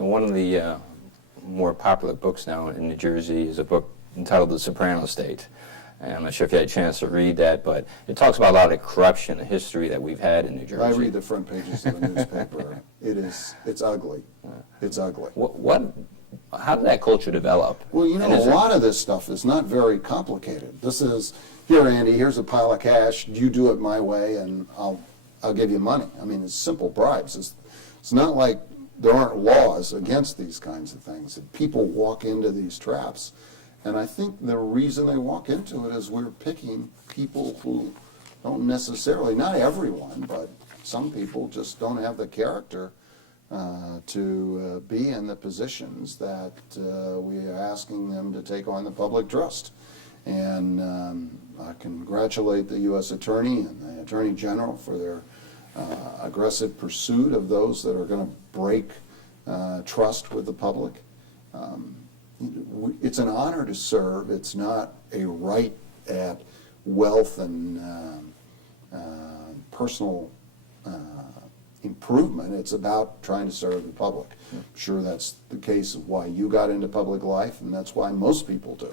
And one of the more popular books now in New Jersey is a book entitled The Soprano State. And I'm not sure if you had a chance to read that, but it talks about a lot of corruption, the history that we've had in New Jersey. I read the front pages of the newspaper. It's ugly. It's ugly. How did that culture develop? Well, you know, a lot of this stuff is not very complicated. This is, here, Andy, here's a pile of cash. You do it my way, and I'll give you money. I mean, it's simple bribes. It's not like there aren't laws against these kinds of things. People walk into these traps. And I think the reason they walk into it is we're picking people who don't necessarily, not everyone, but some people just don't have the character to be in the positions that we are asking them to take on the public trust. And I congratulate the U.S. Attorney and the Attorney General for their aggressive pursuit of those that are going to break trust with the public. It's an honor to serve. It's not a right at wealth and personal improvement. It's about trying to serve the public. I'm sure that's the case of why you got into public life, and that's why most people do.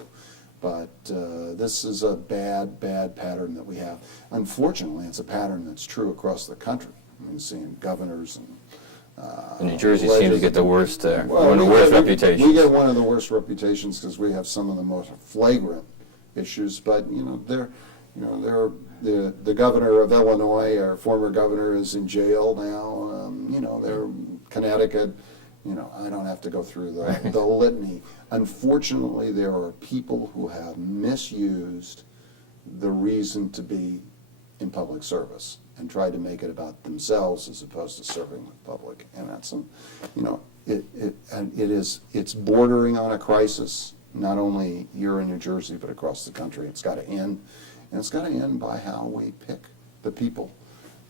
But this is a bad pattern that we have. Unfortunately, it's a pattern that's true across the country. I mean, seeing governors and New Jersey seems to get the worst, one of the worst reputations. We get one of the worst reputations because we have some of the most flagrant issues. But the governor of Illinois, our former governor, is in jail now. They're Connecticut. I don't have to go through the litany. Unfortunately, there are people who have misused the reason to be in public service and tried to make it about themselves as opposed to serving the public. And that's, it's bordering on a crisis, not only here in New Jersey, but across the country. It's got to end, and it's got to end by how we pick the people.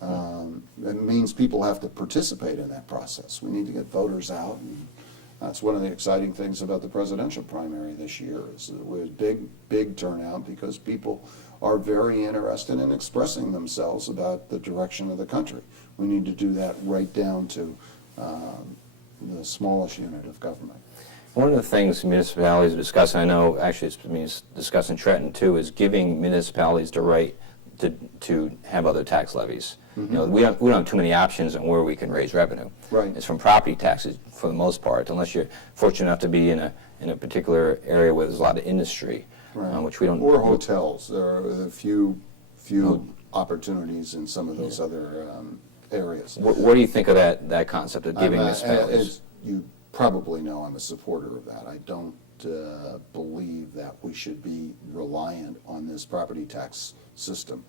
It means people have to participate in that process. We need to get voters out, and that's one of the exciting things about the presidential primary this year is that we had big turnout because people are very interested in expressing themselves about the direction of the country. We need to do that right down to the smallest unit of government. One of the things municipalities are discussing, I know actually it's being discussed in Trenton too, is giving municipalities the right to have other tax levies. Mm-hmm. We don't have too many options on where we can raise revenue. Right. It's from property taxes for the most part, unless you're fortunate enough to be in a particular area where there's a lot of industry, right. Which we don't. Or hotels. There are a few opportunities in some of those other areas. What do you think of that concept of giving municipalities? As you probably know, I'm a supporter of that. I don't believe that we should be reliant on this property tax system.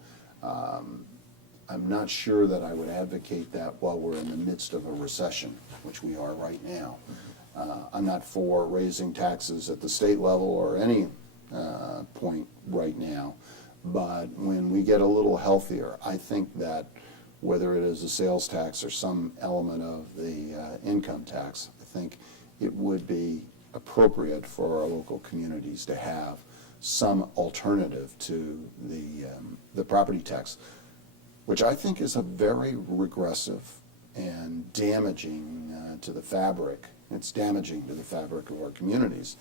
I'm not sure that I would advocate that while we're in the midst of a recession, which we are right now. I'm not for raising taxes at the state level or any point right now, but when we get a little healthier, I think that whether it is a sales tax or some element of the income tax, I think it would be appropriate for our local communities to have some alternative to the property tax, which I think is a very regressive and damaging to the fabric. It's damaging to the fabric of our communities.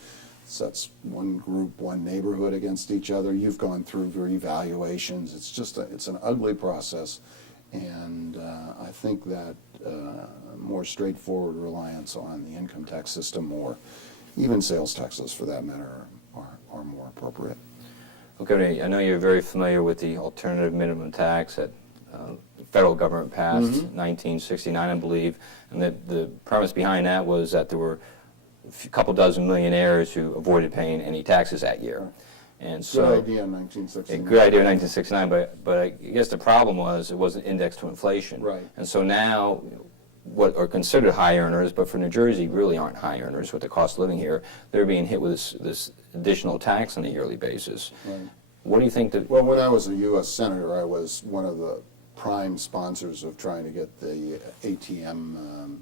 Sets one group, one neighborhood against each other. You've gone through revaluations. It's just it's an ugly process, and I think that more straightforward reliance on the income tax system, or even sales taxes for that matter, are more appropriate. Okay, I know you're very familiar with the alternative minimum tax that the federal government passed in 1969, I believe, and the premise behind that was that there were a couple dozen millionaires who avoided paying any taxes that year. And so, good idea in 1969. A good idea in 1969, but I guess the problem was it wasn't indexed to inflation. Right. And so now, what are considered high earners, but for New Jersey really aren't high earners with the cost of living here, they're being hit with this additional tax on a yearly basis. Right. What do you think that... Well, when I was a U.S. Senator, I was one of the prime sponsors of trying to get the ATM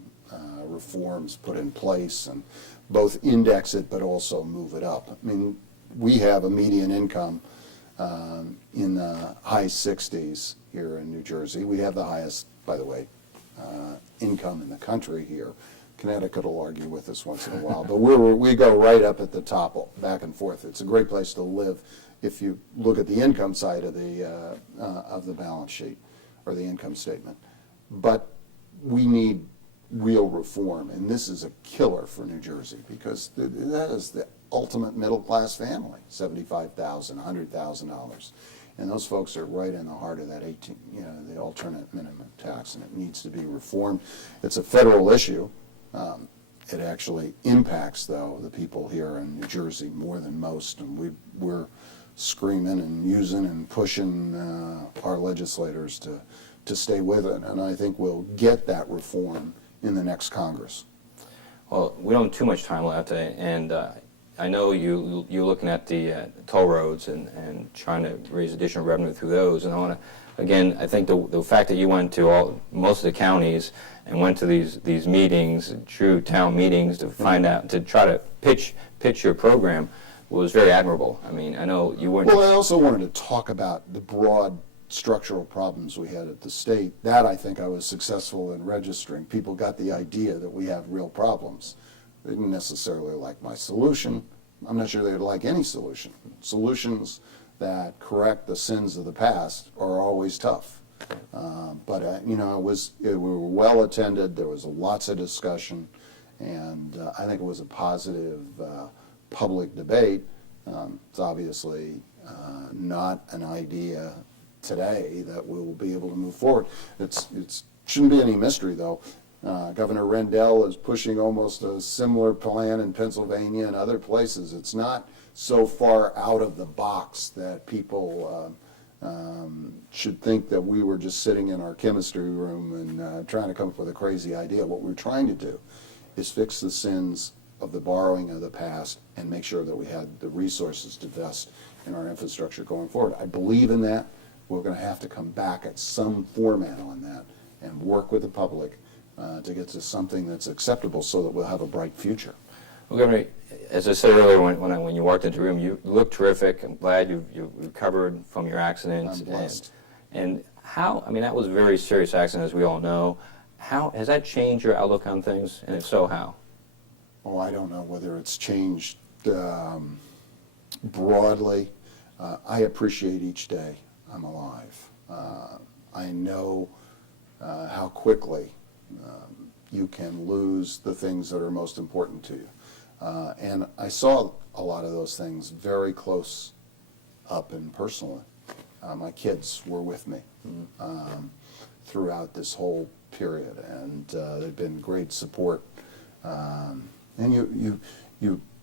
reforms put in place and both index it but also move it up. I mean, we have a median income in the high 60s here in New Jersey. We have the highest, by the way, income in the country here. Connecticut will argue with us once in a while, but we go right up at the top, back and forth. It's a great place to live if you look at the income side of the balance sheet or the income statement. But we need real reform, and this is a killer for New Jersey because that is the ultimate middle-class family, $75,000, $100,000. And those folks are right in the heart of that the alternate minimum tax, and it needs to be reformed. It's a federal issue. It actually impacts, though, the people here in New Jersey more than most, and we're screaming and using and pushing our legislators to stay with it, and I think we'll get that reform in the next Congress. Well, we don't have too much time left, and I know you're looking at the toll roads and trying to raise additional revenue through those. And I want to, again, I think the fact that you went to most of the counties and went to these meetings, true town meetings, to find out, to try to pitch your program was very admirable. I mean, I know you weren't. Well, I also wanted to talk about the broad structural problems we had at the state. That I think I was successful in registering. People got the idea that we have real problems. They didn't necessarily like my solution. I'm not sure they'd like any solution. Solutions that correct the sins of the past are always tough. But we were well attended. There was lots of discussion, and I think it was a positive public debate. It's obviously not an idea today that we'll be able to move forward. It shouldn't be any mystery, though. Governor Rendell is pushing almost a similar plan in Pennsylvania and other places. It's not so far out of the box that people should think that we were just sitting in our chemistry room and trying to come up with a crazy idea. What we're trying to do is fix the sins of the borrowing of the past and make sure that we had the resources to invest in our infrastructure going forward. I believe in that. We're going to have to come back at some format on that and work with the public to get to something that's acceptable so that we'll have a bright future. Well, Governor, as I said earlier, when you walked into the room, you look terrific. I'm glad you recovered from your accident. I'm blessed. And how, I mean, that was a very serious accident, as we all know. How has that changed your outlook on things, and if so, how? Oh, I don't know whether it's changed broadly. I appreciate each day I'm alive. I know how quickly you can lose the things that are most important to you. And I saw a lot of those things very close up and personally. My kids were with me throughout this whole period, and they've been great support. And you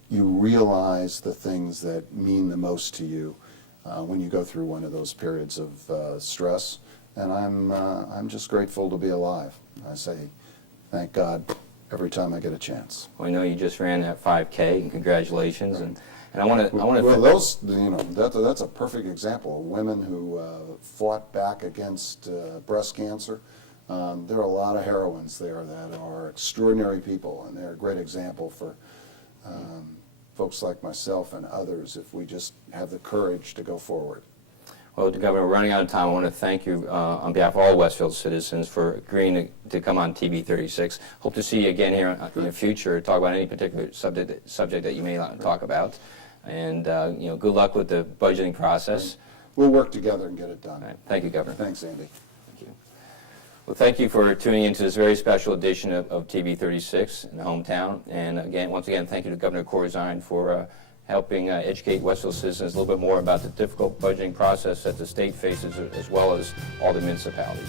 realize the things that mean the most to you when you go through one of those periods of stress. And I'm just grateful to be alive. I say, thank God every time I get a chance. Well, I know you just ran that 5K, and congratulations. Right. And I want to. Well, those, that's a perfect example of women who fought back against breast cancer. There are a lot of heroines there that are extraordinary people, and they're a great example for folks like myself and others if we just have the courage to go forward. Well, Governor, we're running out of time. I want to thank you on behalf of all Westfield citizens for agreeing to come on TV 36. Hope to see you again here in the future, talk about any particular subject that you may want to talk about. And, good luck with the budgeting process. We'll work together and get it done. All right. Thank you, Governor. Thanks, Andy. Thank you. Well, thank you for tuning into this very special edition of TV 36 in the hometown. And once again, thank you to Governor Corzine for helping educate Westfield citizens a little bit more about the difficult budgeting process that the state faces, as well as all the municipalities.